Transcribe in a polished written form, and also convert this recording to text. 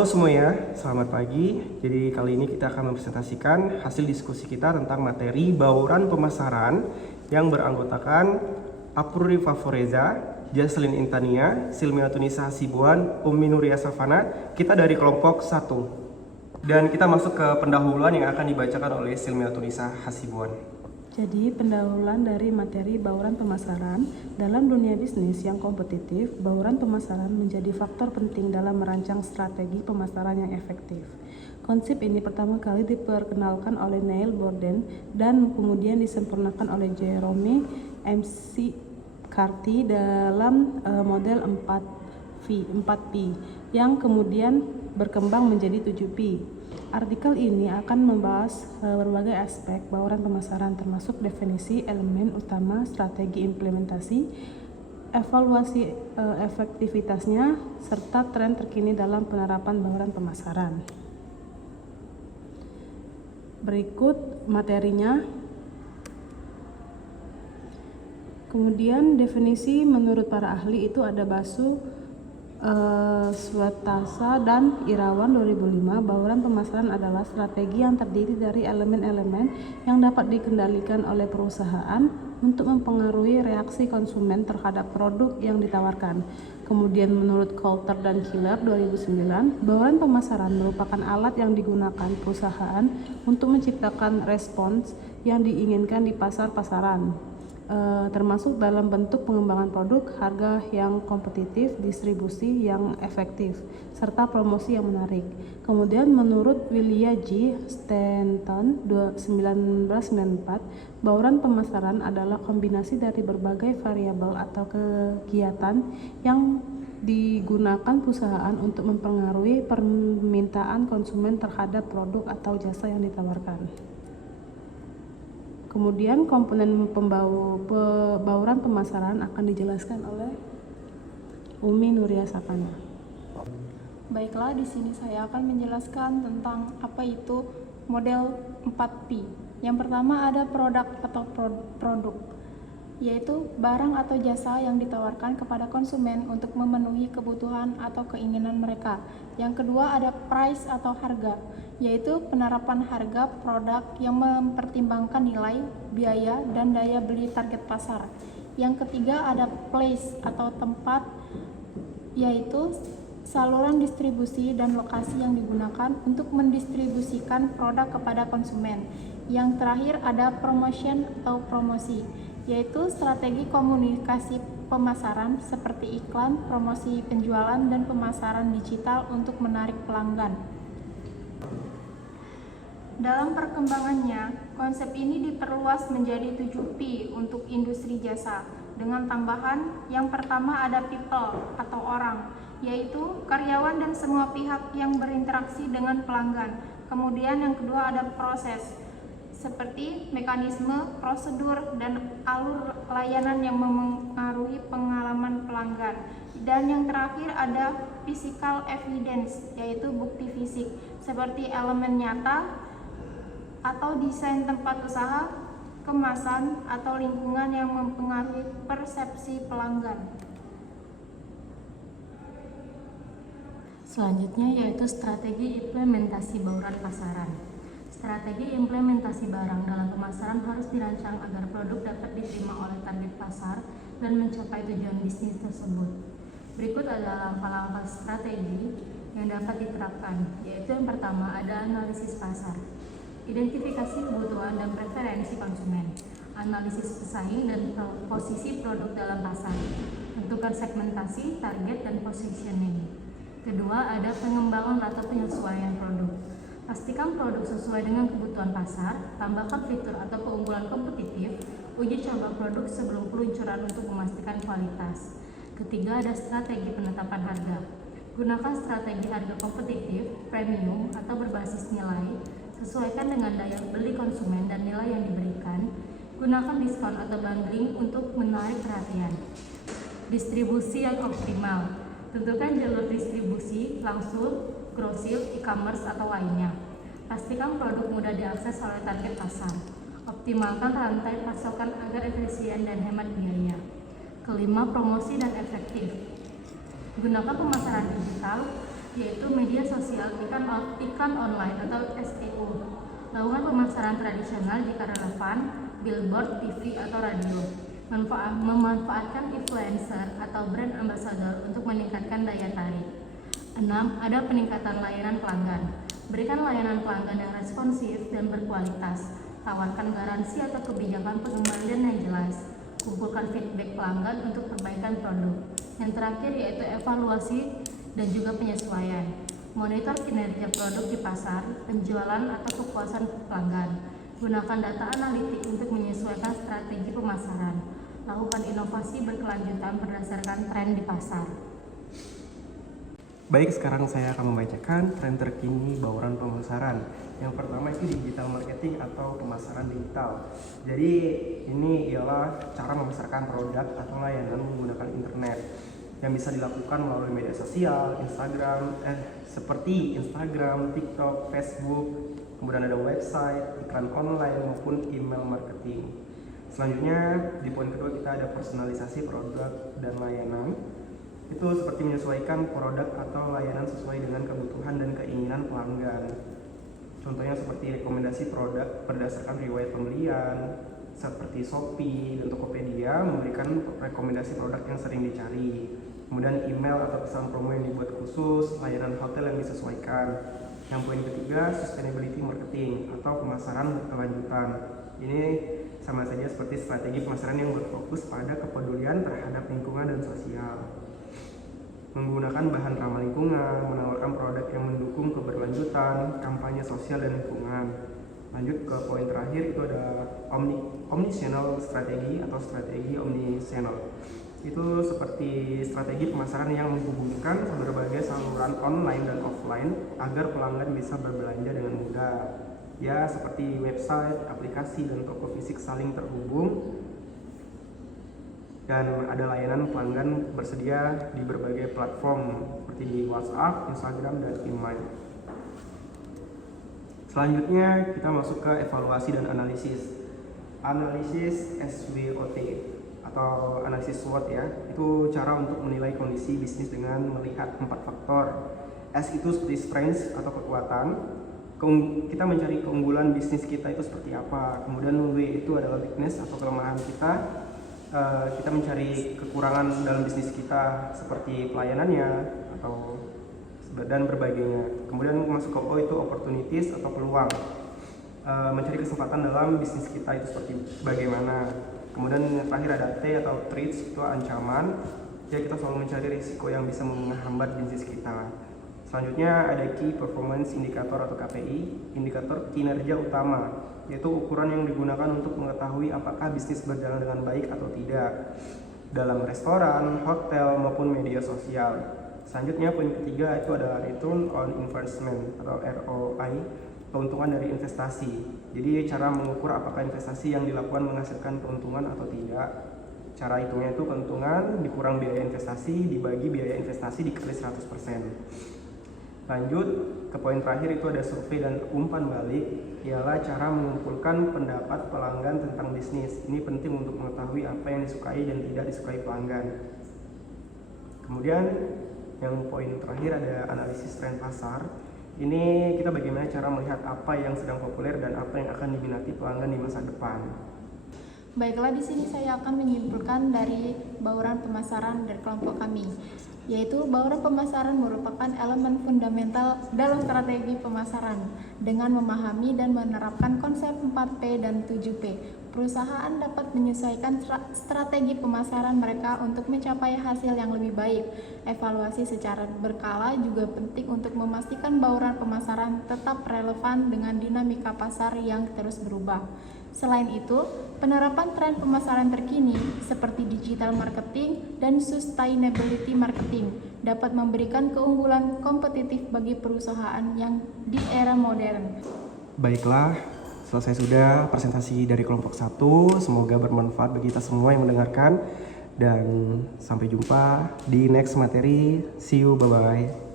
Halo semuanya, selamat pagi. Jadi kali ini kita akan mempresentasikan hasil diskusi kita tentang materi bauran pemasaran yang beranggotakan Apruri Favoreza, Jaslin Intania, Silmia Tunisa Hasibuan, Ummi Nuria Safana. Kita dari kelompok 1. Dan kita masuk ke pendahuluan yang akan dibacakan oleh Silmia Tunisa Hasibuan. Jadi, pendahuluan dari materi bauran pemasaran dalam dunia bisnis yang kompetitif, bauran pemasaran menjadi faktor penting dalam merancang strategi pemasaran yang efektif. Konsep ini pertama kali diperkenalkan oleh Neil Borden dan kemudian disempurnakan oleh Jerome McCarthy dalam model 4P yang kemudian berkembang menjadi 7P. Artikel ini akan membahas berbagai aspek bauran pemasaran termasuk definisi, elemen utama, strategi implementasi, evaluasi efektivitasnya, serta tren terkini dalam penerapan bauran pemasaran. Berikut materinya. Kemudian definisi menurut para ahli itu ada Basu, Swetasa dan Irawan 2005. Bauran pemasaran adalah strategi yang terdiri dari elemen-elemen yang dapat dikendalikan oleh perusahaan untuk mempengaruhi reaksi konsumen terhadap produk yang ditawarkan. Kemudian menurut Coulter dan Killer 2009, bauran pemasaran merupakan alat yang digunakan perusahaan untuk menciptakan respons yang diinginkan di pasar-pasaran. Termasuk dalam bentuk pengembangan produk, harga yang kompetitif, distribusi yang efektif, serta promosi yang menarik. Kemudian menurut William G. Stanton 1994, bauran pemasaran adalah kombinasi dari berbagai variabel atau kegiatan yang digunakan perusahaan untuk mempengaruhi permintaan konsumen terhadap produk atau jasa yang ditawarkan. Kemudian komponen bauran pemasaran akan dijelaskan oleh Ummi Nuria Safana. Baiklah, di sini saya akan menjelaskan tentang apa itu model 4P. Yang pertama ada produk atau produk, yaitu barang atau jasa yang ditawarkan kepada konsumen untuk memenuhi kebutuhan atau keinginan mereka. Yang kedua ada price atau harga, yaitu penerapan harga produk yang mempertimbangkan nilai, biaya, dan daya beli target pasar. Yang ketiga ada place atau tempat, yaitu saluran distribusi dan lokasi yang digunakan untuk mendistribusikan produk kepada konsumen. Yang terakhir ada promotion atau promosi, yaitu strategi komunikasi pemasaran seperti iklan, promosi penjualan, dan pemasaran digital untuk menarik pelanggan. Dalam perkembangannya, konsep ini diperluas menjadi 7P untuk industri jasa, dengan tambahan yang pertama ada people atau orang, yaitu karyawan dan semua pihak yang berinteraksi dengan pelanggan. Kemudian yang kedua ada proses, seperti mekanisme, prosedur, dan alur layanan yang memengaruhi pengalaman pelanggan. Dan yang terakhir ada physical evidence, yaitu bukti fisik, seperti elemen nyata atau desain tempat usaha, kemasan, atau lingkungan yang mempengaruhi persepsi pelanggan. Selanjutnya yaitu strategi implementasi bauran pasaran. Strategi implementasi barang dalam pemasaran harus dirancang agar produk dapat diterima oleh target pasar dan mencapai tujuan bisnis tersebut. Berikut adalah langkah-langkah strategi yang dapat diterapkan, yaitu yang pertama ada analisis pasar. Identifikasi kebutuhan dan preferensi konsumen, analisis pesaing dan posisi produk dalam pasar, tentukan segmentasi, target, dan positioning. Kedua, ada pengembangan atau penyesuaian produk. Pastikan produk sesuai dengan kebutuhan pasar, tambahkan fitur atau keunggulan kompetitif, uji coba produk sebelum peluncuran untuk memastikan kualitas. Ketiga, ada strategi penetapan harga. Gunakan strategi harga kompetitif, premium, atau berbasis nilai, sesuaikan dengan daya beli konsumen dan nilai yang diberikan. Gunakan diskon atau bundling untuk menarik perhatian. Distribusi yang optimal. Tentukan jalur distribusi, langsung, grosir, e-commerce, atau lainnya. Pastikan produk mudah diakses oleh target pasar. Optimalkan rantai pasokan agar efisien dan hemat biaya. Kelima, promosi dan efektif. Gunakan pemasaran digital, yaitu media sosial, iklan online atau SEO, lakukan pemasaran tradisional jika relevan, billboard, TV atau radio, memanfaatkan influencer atau brand ambassador untuk meningkatkan daya tarik. 6. Ada peningkatan layanan pelanggan. Berikan layanan pelanggan yang responsif dan berkualitas. Tawarkan garansi atau kebijakan pengembalian yang jelas. Kumpulkan feedback pelanggan untuk perbaikan produk. Yang terakhir yaitu evaluasi dan juga penyesuaian. Monitor kinerja produk di pasar, penjualan atau kepuasan pelanggan. Gunakan data analitik untuk menyesuaikan strategi pemasaran. Lakukan inovasi berkelanjutan berdasarkan tren di pasar. Baik, sekarang saya akan membacakan tren terkini bauran pemasaran. Yang pertama itu digital marketing atau pemasaran digital. Jadi ini ialah cara memasarkan produk atau layanan menggunakan internet yang bisa dilakukan melalui media sosial, seperti Instagram, TikTok, Facebook, kemudian ada website, iklan online maupun email marketing. Selanjutnya di poin kedua kita ada personalisasi produk dan layanan. Itu seperti menyesuaikan produk atau layanan sesuai dengan kebutuhan dan keinginan pelanggan. Contohnya seperti rekomendasi produk berdasarkan riwayat pembelian, seperti Shopee dan Tokopedia memberikan rekomendasi produk yang sering dicari. Kemudian email atau pesan promo yang dibuat khusus, layanan hotel yang disesuaikan. Yang poin ketiga, sustainability marketing atau pemasaran berkelanjutan. Ini sama saja seperti strategi pemasaran yang berfokus pada kepedulian terhadap lingkungan dan sosial. Menggunakan bahan ramah lingkungan, menawarkan produk yang mendukung keberlanjutan, kampanye sosial dan lingkungan. Lanjut ke poin terakhir, itu ada omnichannel strategi atau strategi omnichannel. Itu seperti strategi pemasaran yang menghubungkan berbagai saluran online dan offline agar pelanggan bisa berbelanja dengan mudah. Ya, seperti website, aplikasi, dan toko fisik saling terhubung. Dan ada layanan pelanggan bersedia di berbagai platform seperti di WhatsApp, Instagram, dan email. Selanjutnya kita masuk ke evaluasi dan analisis. Analisis SWOT atau analisis SWOT ya, itu cara untuk menilai kondisi bisnis dengan melihat 4 faktor. S itu seperti strength atau kekuatan. Kita mencari keunggulan bisnis kita itu seperti apa. Kemudian W itu adalah weakness atau kelemahan kita. Kita mencari kekurangan dalam bisnis kita seperti pelayanannya atau dan berbagainya. Kemudian masuk ke O itu opportunities atau peluang, mencari kesempatan dalam bisnis kita itu seperti bagaimana. Kemudian yang terakhir ada T atau threats, itu ancaman. Jadi kita selalu mencari risiko yang bisa menghambat bisnis kita. Selanjutnya ada Key Performance Indicator atau KPI, indikator kinerja utama, yaitu ukuran yang digunakan untuk mengetahui apakah bisnis berjalan dengan baik atau tidak dalam restoran, hotel, maupun media sosial. Selanjutnya poin ketiga itu adalah Return on Investment atau ROI, keuntungan dari investasi. Jadi cara mengukur apakah investasi yang dilakukan menghasilkan keuntungan atau tidak. Cara hitungnya itu keuntungan dikurang biaya investasi dibagi biaya investasi dikali 100%. Lanjut ke poin terakhir, itu ada survei dan umpan balik, ialah cara mengumpulkan pendapat pelanggan tentang bisnis. Ini penting untuk mengetahui apa yang disukai dan tidak disukai pelanggan. Kemudian yang poin terakhir ada analisis tren pasar. Ini kita bagaimana cara melihat apa yang sedang populer dan apa yang akan diminati pelanggan di masa depan. Baiklah, di sini saya akan menyimpulkan dari bauran pemasaran dari kelompok kami, yaitu bauran pemasaran merupakan elemen fundamental dalam strategi pemasaran. Dengan memahami dan menerapkan konsep 4P dan 7P, perusahaan dapat menyesuaikan strategi pemasaran mereka untuk mencapai hasil yang lebih baik. Evaluasi secara berkala juga penting untuk memastikan bauran pemasaran tetap relevan dengan dinamika pasar yang terus berubah. Selain itu, penerapan tren pemasaran terkini seperti digital marketing dan sustainability marketing dapat memberikan keunggulan kompetitif bagi perusahaan yang di era modern. Baiklah, selesai sudah presentasi dari kelompok 1. Semoga bermanfaat bagi kita semua yang mendengarkan. Dan sampai jumpa di next materi. See you, bye-bye.